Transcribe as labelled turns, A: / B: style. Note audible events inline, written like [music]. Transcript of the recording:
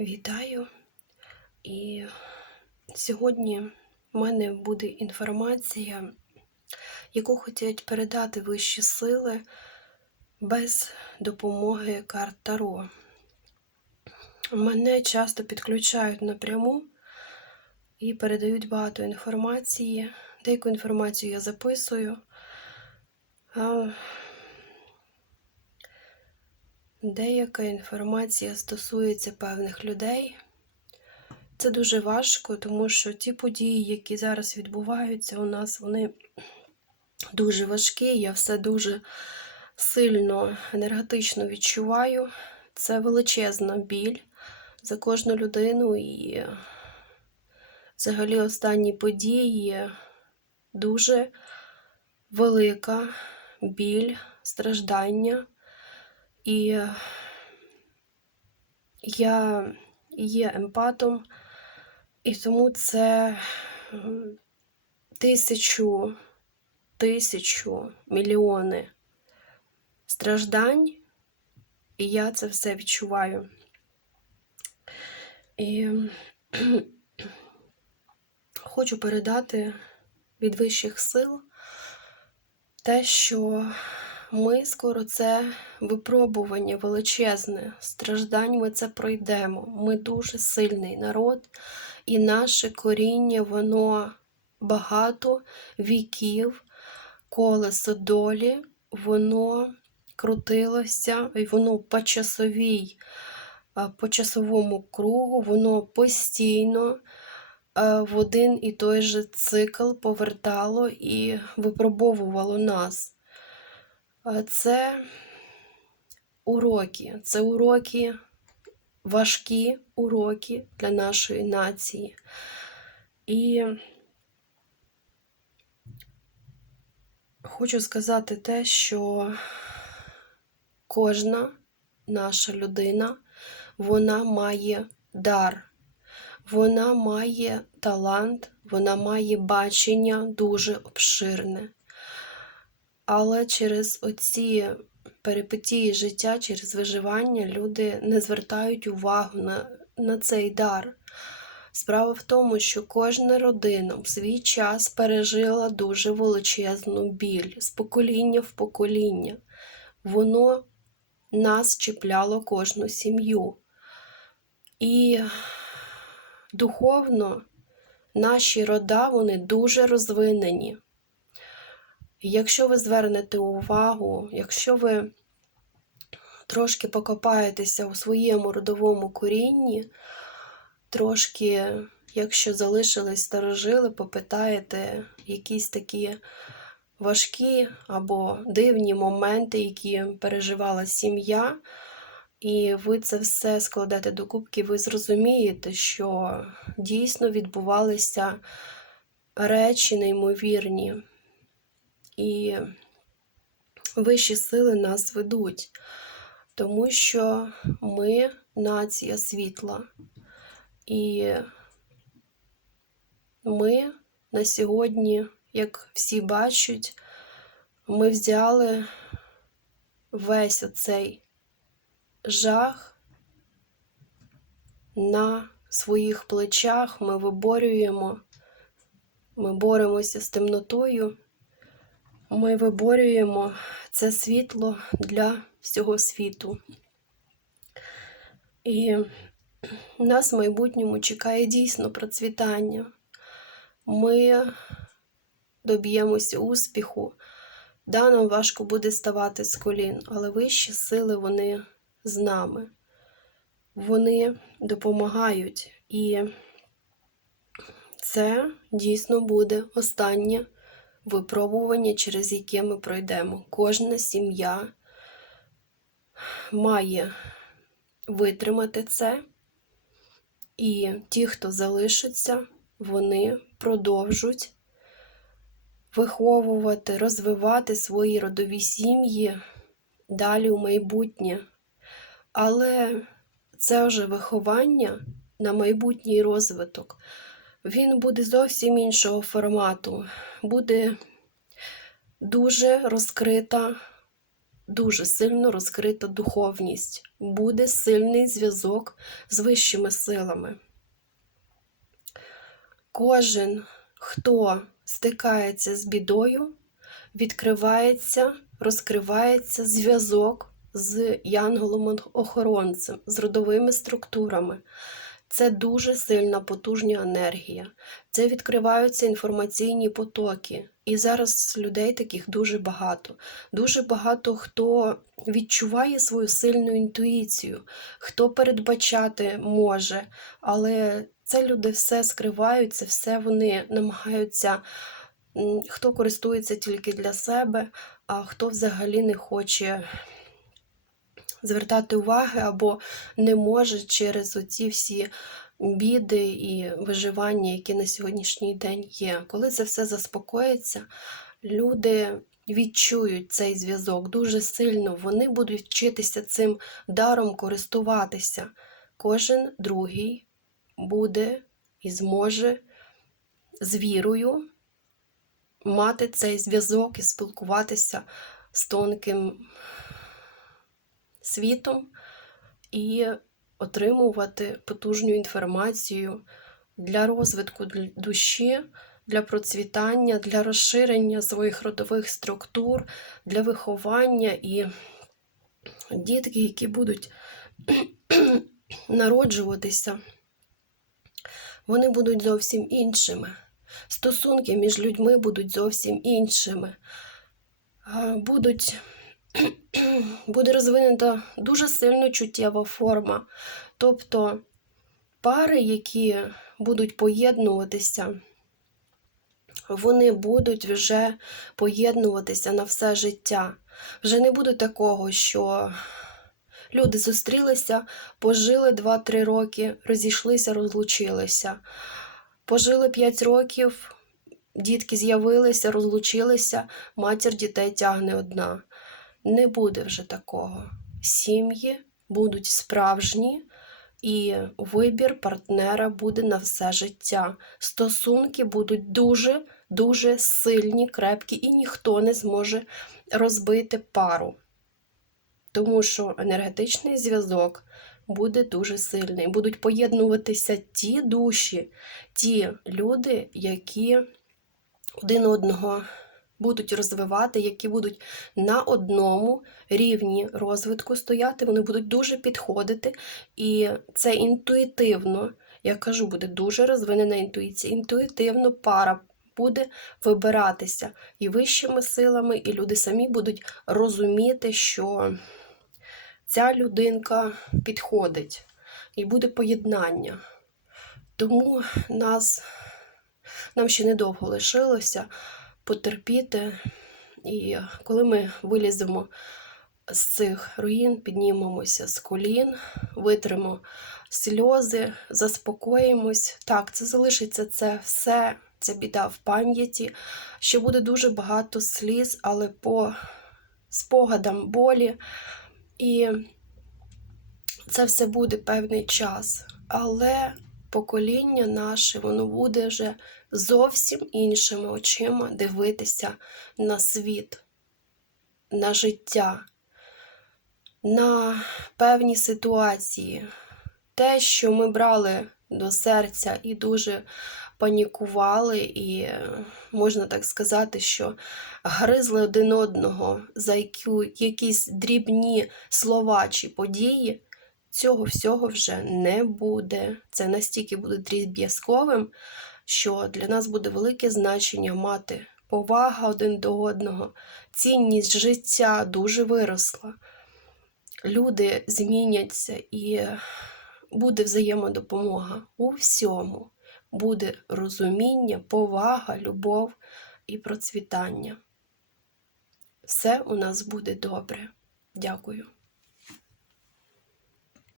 A: Вітаю! І сьогодні в мене буде інформація, яку хочуть передати вищі сили без допомоги карт Таро. Мене часто підключають напряму і передають багато інформації. Деяку інформацію я записую. Деяка інформація стосується певних людей. Це дуже важко, тому що ті події, які зараз відбуваються у нас, вони дуже важкі. Я все дуже сильно енергетично відчуваю. Це величезна біль за кожну людину. І взагалі останні події дуже велика біль, страждання. І я є емпатом, і тому це тисячу, тисячу, мільйони страждань, і я це все відчуваю. І [clears throat] хочу передати від вищих сил те, що ми скоро це випробування величезне, страждань ми це пройдемо. Ми дуже сильний народ, і наше коріння, воно багато віків, колесо долі, воно крутилося, і воно по часовій, по часовому кругу, воно постійно. В один і той же цикл повертало і випробовувало нас. Це уроки, це уроки, важкі уроки для нашої нації. І хочу сказати те, що кожна наша людина, вона має дар, вона має талант, вона має бачення дуже обширне. Але через оці перипетії життя, через виживання люди не звертають увагу на, на цей дар. Справа в тому, що кожна родина в свій час пережила дуже величезну біль з покоління в покоління. Воно нас чіпляло кожну сім'ю. І духовно наші рода вони дуже розвинені. Якщо ви звернете увагу, якщо ви трошки покопаєтеся у своєму родовому корінні, трошки, якщо залишились старожили, попитаєте якісь такі важкі або дивні моменти, які переживала сім'я, і ви це все складете до кубки, ви зрозумієте, що дійсно відбувалися речі неймовірні і вищі сили нас ведуть, тому що ми нація світла. І ми на сьогодні, як всі бачать, ми взяли весь оцей жах на своїх плечах, ми виборюємо, ми боремося з темнотою. Ми виборюємо це світло для всього світу. І нас в майбутньому чекає дійсно процвітання. Ми доб'ємося успіху. Да, нам важко буде ставати з колін, але вищі сили вони з нами. Вони допомагають. І це дійсно буде останнє випробування, через яке ми пройдемо. Кожна сім'я має витримати це, і ті, хто залишиться, вони продовжуть виховувати, розвивати свої родові сім'ї далі у майбутнє. Але це вже виховання на майбутній розвиток він буде зовсім іншого формату. Буде дуже розкрита дуже сильно розкрита духовність, буде сильний зв'язок з вищими силами. Кожен, хто стикається з бідою, відкривається, розкривається зв'язок з янголом-охоронцем, з родовими структурами. Це дуже сильна потужна енергія. Це відкриваються інформаційні потоки. І зараз людей таких дуже багато. Дуже багато хто відчуває свою сильну інтуїцію, хто передбачати може, але це люди все скривають, це все вони намагаються, хто користується тільки для себе, а хто взагалі не хоче звертати уваги або не може через оці всі біди і виживання, які на сьогоднішній день є. Коли це все заспокоїться, люди відчують цей зв'язок дуже сильно, вони будуть вчитися цим даром користуватися. Кожен другий буде і зможе з вірою мати цей зв'язок і спілкуватися з тонким світом і отримувати потужну інформацію для розвитку душі, для процвітання, для розширення своїх родових структур, для виховання і дітки, які будуть [clears throat] народжуватися, вони будуть зовсім іншими. Стосунки між людьми будуть зовсім іншими. Будуть [clears throat] буде розвинена дуже сильно чуттєва форма. Тобто пари, які будуть поєднуватися, вони будуть вже поєднуватися на все життя. Вже не буде такого, що люди зустрілися, пожили 2-3 роки, розійшлися, розлучилися. Пожили 5 років, дітки з'явилися, розлучилися, матір дітей тягне одна. Не буде вже такого. Сім'ї будуть справжні, і вибір партнера буде на все життя. Стосунки будуть дуже, дуже сильні, крепкі, і ніхто не зможе розбити пару. Тому що енергетичний зв'язок буде дуже сильний. Будуть поєднуватися ті душі, ті люди, які один одного будуть розвивати, які будуть на одному рівні розвитку стояти, вони будуть дуже підходити, і це інтуїтивно, я кажу, буде дуже розвинена інтуїція. Інтуїтивно пара буде вибиратися і вищими силами, і люди самі будуть розуміти, що ця людинка підходить, і буде поєднання. Тому нас, нам ще недовго лишилося потерпіти. І коли ми виліземо з цих руїн, піднімемося з колін, витримо сльози, заспокоїмось. Так, це залишиться це все, ця біда в пам'яті. Ще буде дуже багато сліз, але по спогадам болі. І це все буде певний час. Але покоління наше, воно буде вже зовсім іншими очима дивитися на світ, на життя, на певні ситуації. Те, що ми брали до серця і дуже панікували, і можна так сказати, що гризли один одного за якісь дрібні слова чи події, цього всього вже не буде. Це настільки буде дріб'язковим, що для нас буде велике значення мати повага один до одного, цінність життя дуже виросла. Люди зміняться і буде взаємодопомога у всьому. Буде розуміння, повага, любов і процвітання. Все у нас буде добре. Дякую.